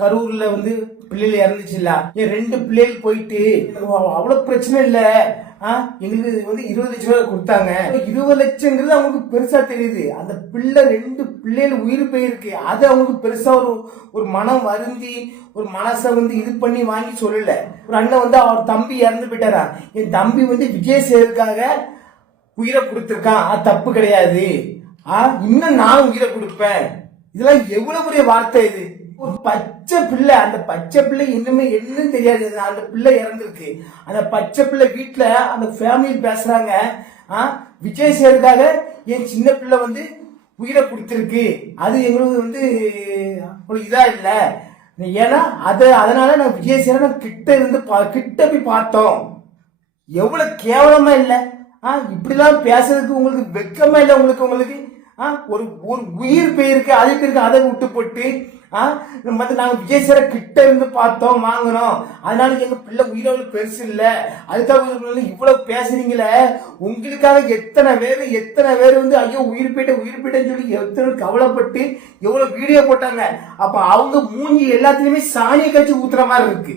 கரூர்ல வந்து பிள்ளைகள் இறந்துச்சுல்ல? என் ரெண்டு பிள்ளைகள் போயிட்டு அவ்வளவு பிரச்சனை இல்ல. ஆ, எங்களுக்கு வந்து இருபது லட்சம் ரூபாய் கொடுத்தாங்க. இருபது லட்சங்கிறது அவங்களுக்கு பெருசா தெரியுது. அந்த பிள்ளை ரெண்டு பிள்ளைகள் உயிர் போயிருக்கு. அது அவங்களுக்கு பெருசா ஒரு ஒரு மனம் வருந்தி ஒரு மனசை வந்து இது பண்ணி வாங்கி சொல்லல. ஒரு அண்ணன் வந்து அவர் தம்பி இறந்து போயிட்டாரா? என் தம்பி வந்து விஜய் சேருக்காக உயிரை கொடுத்துருக்கான். அது தப்பு கிடையாது. ஆ, இன்னும் நான் உயிரை கொடுப்பேன். இதெல்லாம் எவ்வளவு பெரிய வார்த்தை இது? ஒரு பச்சை பிள்ளை அந்த பச்சை பிள்ளை இன்னுமே என்னன்னு தெரியாது. அந்த பிள்ளை இறந்துருக்கு. அந்த பச்சை பிள்ளை வீட்டில் அந்த ஃபேமிலி பேசுறாங்க. ஆ, விஜய் சேருக்காக என் சின்ன பிள்ளை வந்து உயிரை கொடுத்துருக்கு. அது எங்களுக்கு வந்து ஒரு இதா இல்லை. ஏன்னா அது அதனால நான் விஜய் சேரன் கிட்ட இருந்து பா- கிட்ட போய் பார்த்தோம். எவ்வளவு கேவலமா இல்லை. ஆ இப்படிலாம் பேசுறதுக்கு உங்களுக்கு வெக்கமா இல்லை உங்களுக்கு உங்களுக்கு? ஆ ஒரு ஒரு உயிர் போயிருக்கு அது பேருக்கு அதை விட்டு போட்டு வந்து நாங்கள் விஜய் சார கிட்ட இருந்து பார்த்தோம் வாங்கினோம். அதனால எங்க பிள்ளை உயிரோடு பெருசு இல்லை. அதுக்காக இவ்வளவு பேசுறீங்களே? உங்களுக்காக எத்தனை பேர் எத்தனை பேர் வந்து ஐயோ உயிர் போயிட்டேன் உயிர் போயிட்டேன்னு சொல்லி எத்தனை கவலைப்பட்டு எவ்வளவு வீடியோ போட்டாங்க. அப்ப அவங்க மூஞ்சி எல்லாத்துலயுமே சாணியை கட்சி ஊத்துற மாதிரி இருக்கு.